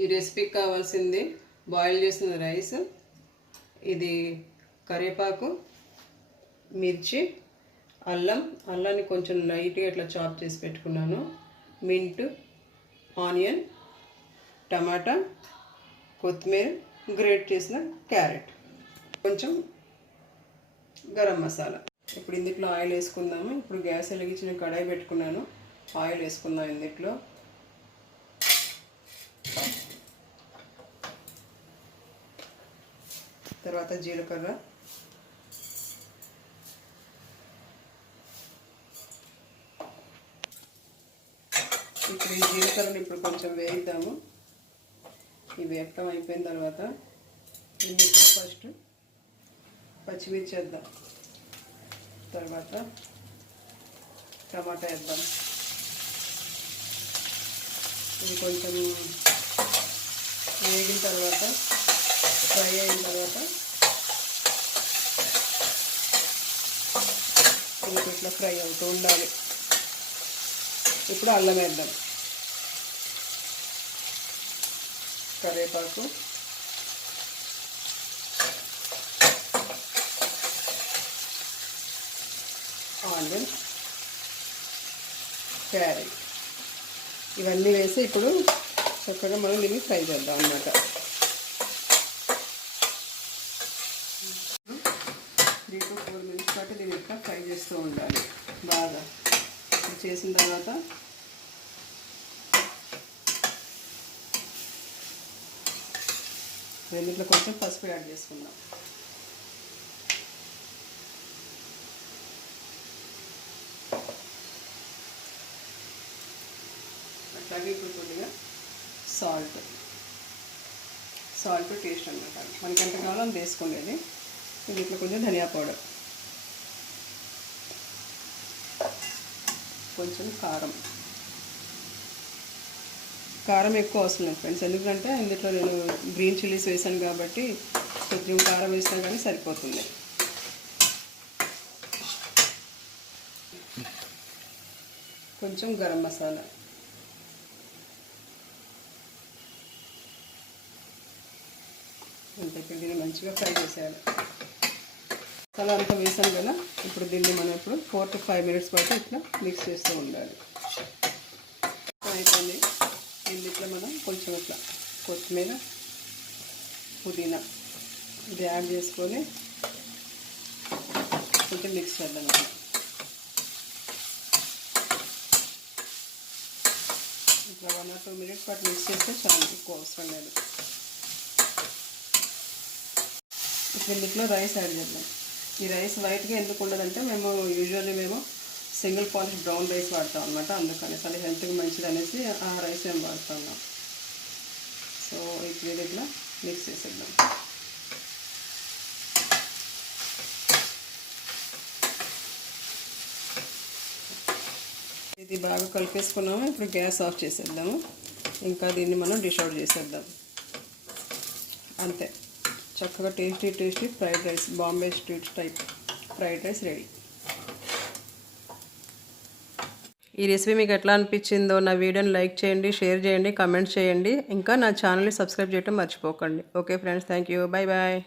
ఈ రెసిపీకి కావాల్సింది బాయిల్ చేసిన రైస్, ఇది కరివేపాకు, మిర్చి, అల్లాన్ని కొంచెం లైట్గా ఇట్లా చాప్ చేసి పెట్టుకున్నాను, మింట్, ఆనియన్, టమాటా, కొత్తిమీర, గ్రేట్ చేసిన క్యారెట్, కొంచెం గరం మసాలా. ఇప్పుడు ఇందులో ఆయిల్ వేసుకుందాము. ఇప్పుడు గ్యాస్ వెలిగించిన కడాయి పెట్టుకున్నాను, ఆయిల్ వేసుకుందాం. ఇందులో తర్వాత జీలకర్ర, ఇప్పుడు ఈ జీలకర్రని ఇప్పుడు కొంచెం వేయిద్దాము. ఈ వేపటం అయిపోయిన తర్వాత ఇందులో ఫస్ట్ పచ్చిమిర్చి వేద్దాం, తర్వాత టమాటా వేద్దాం. ఇది కొంచెం వేగిన తర్వాత, ఫ్రై అయిన తర్వాత ఇది ఇట్లా ఫ్రై అవుతూ ఉండాలి. ఇప్పుడు అల్లం వేద్దాం, కరివేపాకు, ఆనియన్, క్యారెట్ ఇవన్నీ వేసి ఇప్పుడు చక్కగా మనం దీన్ని ఫ్రై చేద్దాం అన్నమాట. 3 to 4 minutes పాటు దీన్ని ఇట్లా ఫ్రై చేస్తూ ఉండాలి బాగా. చేసిన తర్వాత దీంట్లో కొంచెం పసుపు యాడ్ చేసుకుందాం. అట్లాగే ఇప్పుడు కొద్దిగా సాల్ట్ టేస్ట్ అన్నమాట, మనకి ఎంత కావాలో అంత వేసుకునేది. దీంట్లో కొంచెం ధనియా పౌడర్, కొంచెం కారం ఎక్కువ అవసరం లేదు ఫ్రెండ్స్, ఎందుకంటే ఇందులో నేను గ్రీన్ చిల్లీస్ వేసాను కాబట్టి కొంచెం కారం వేసినా కానీ సరిపోతుంది. కొంచెం గరం మసాలా, అంతే. దీన్ని మంచిగా ఫ్రై చేసేయాలి. మసాలా అంతా వేసాను కదా, ఇప్పుడు దీన్ని మనం ఇప్పుడు 4 to 5 minutes పాటు ఇట్లా మిక్స్ చేస్తూ ఉండాలి. అయిపోయింది. దీంట్లో మనం కొంచెం ఇట్లా కొత్తిమీర, పుదీనా ఇది యాడ్ చేసుకొని కొంచెం మిక్స్ చేద్దాం. ఇట్లా 1 or 2 minutes పాటు మిక్స్ చేస్తే చాలా ఎక్కువ అవసరం లేదు. ఇప్పుడు ఇందులో రైస్ యాడ్ చేద్దాం. ఈ రైస్ వైట్గా ఎందుకు ఉండదంటే యూజువల్లీ మేము సింగిల్ పాలిష్ బ్రౌన్ రైస్ వాడతాం అనమాట, అందుకని అది హెల్త్కి మంచిది అనేసి ఆ రైస్ మేము వాడుతున్నాం. సో ఇప్పుడు ఇట్లా మిక్స్ చేసేద్దాం. ఇది బాగా కలిపేసుకున్నాము. ఇప్పుడు గ్యాస్ ఆఫ్ చేసేద్దాము. ఇంకా దీన్ని మనం డిష్ అవుట్ చేసేద్దాం. అంతే, చక్కగా tasty fried rice, Bombay street type fried rice ready. ఈ రెసిపీ మీకు ఎట్లా అనిపించిందో నా వీడియోని లైక్ చేయండి, షేర్ చేయండి, కామెంట్స్ చేయండి. ఇంకా నా ఛానల్ని సబ్స్క్రైబ్ చేయడం మర్చిపోకండి. Okay friends, thank you, bye bye.